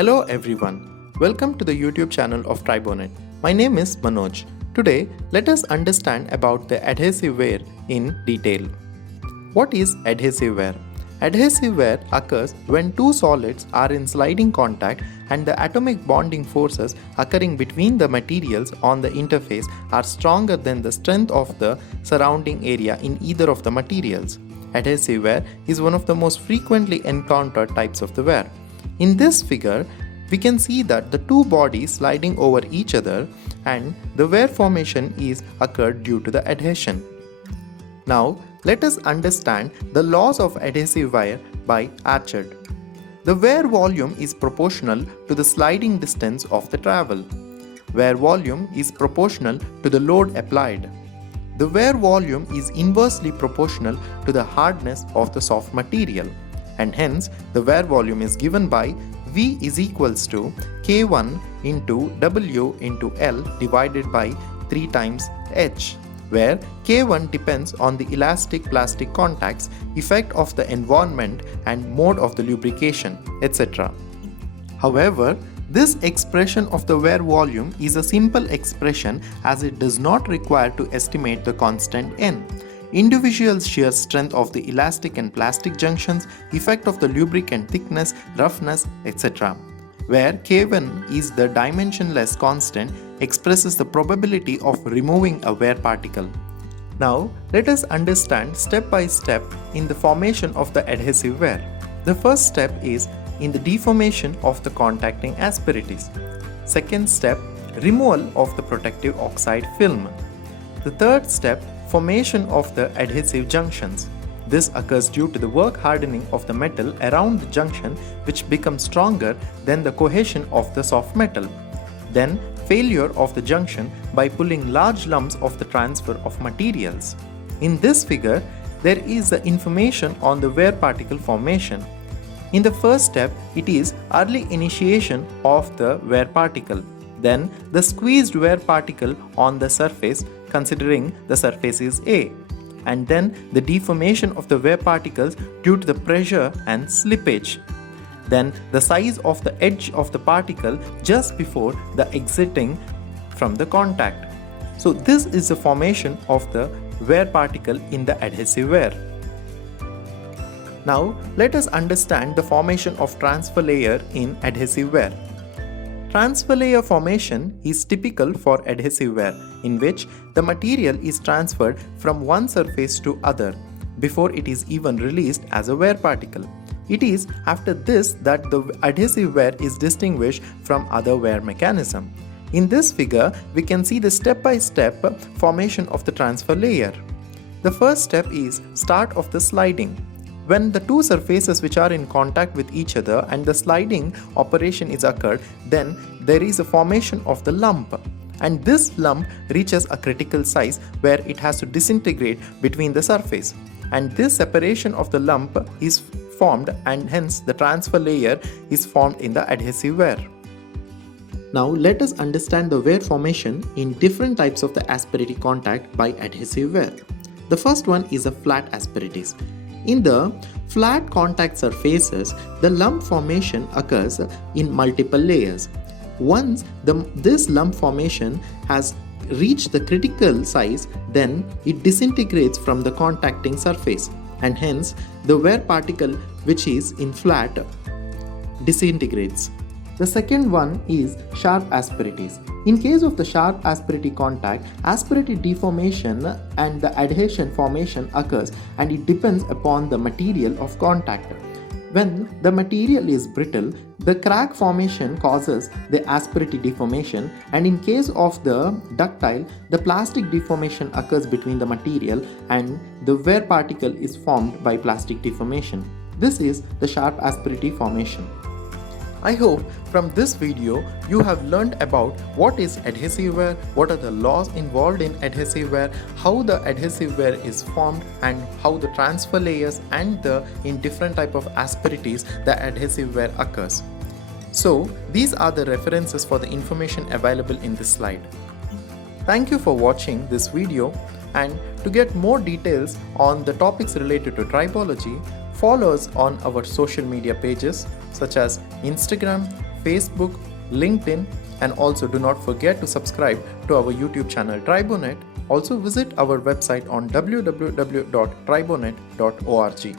Hello everyone, welcome to the YouTube channel of Tribonet. My name is Manoj. Today, let us understand about the adhesive wear in detail. What is adhesive wear? Adhesive wear occurs when two solids are in sliding contact and the atomic bonding forces occurring between the materials on the interface are stronger than the strength of the surrounding area in either of the materials. Adhesive wear is one of the most frequently encountered types of the wear. In this figure, we can see that the two bodies sliding over each other and the wear formation is occurred due to the adhesion. Now, let us understand the laws of adhesive wear by Archard. The wear volume is proportional to the sliding distance of the travel. Wear volume is proportional to the load applied. The wear volume is inversely proportional to the hardness of the soft material, and hence the wear volume is given by V is equals to K1 into W into L divided by 3 times H, where K1 depends on the elastic plastic contacts, effect of the environment and mode of the lubrication, etc. However, this expression of the wear volume is a simple expression as it does not require to estimate the constant N. Individual shear strength of the elastic and plastic junctions, effect of the lubricant thickness, roughness, etc. Where K1 is the dimensionless constant expresses the probability of removing a wear particle. Now, let us understand step by step in the formation of the adhesive wear. The first step is in the deformation of the contacting asperities. Second step, removal of the protective oxide film. The third step, formation of the adhesive junctions. This occurs due to the work hardening of the metal around the junction, which becomes stronger than the cohesion of the soft metal. Then, failure of the junction by pulling large lumps of the transfer of materials. In this figure, there is the information on the wear particle formation. In the first step, it is early initiation of the wear particle. Then, the squeezed wear particle on the surface, considering the surface is A, and then the deformation of the wear particles due to the pressure and slippage. Then the size of the edge of the particle just before the exiting from the contact. So this is the formation of the wear particle in the adhesive wear. Now let us understand the formation of transfer layer in adhesive wear. Transfer layer formation is typical for adhesive wear, in which the material is transferred from one surface to other before it is even released as a wear particle. It is after this that the adhesive wear is distinguished from other wear mechanism. In this figure, we can see the step-by-step formation of the transfer layer. The first step is start of the sliding. When the two surfaces which are in contact with each other and the sliding operation is occurred, then there is a formation of the lump, and this lump reaches a critical size where it has to disintegrate between the surface, and this separation of the lump is formed, and hence the transfer layer is formed in the adhesive wear. Now let us understand the wear formation in different types of the asperity contact by adhesive wear. The first one is a flat asperities. In the flat contact surfaces, the lump formation occurs in multiple layers. Once this lump formation has reached the critical size, then it disintegrates from the contacting surface, and hence the wear particle which is in flat disintegrates. The second one is sharp asperities. In case of the sharp asperity contact, asperity deformation and the adhesion formation occurs, and it depends upon the material of contact. When the material is brittle, the crack formation causes the asperity deformation, and in case of the ductile, the plastic deformation occurs between the material and the wear particle is formed by plastic deformation. This is the sharp asperity formation. I hope from this video you have learned about what is adhesive wear, what are the laws involved in adhesive wear, how the adhesive wear is formed, and how the transfer layers and the in different type of asperities the adhesive wear occurs. So these are the references for the information available in this slide. Thank you for watching this video, and to get more details on the topics related to tribology, follow us on our social media pages such as Instagram, Facebook, LinkedIn, and also do not forget to subscribe to our YouTube channel Tribonet. Also visit our website on www.tribonet.org.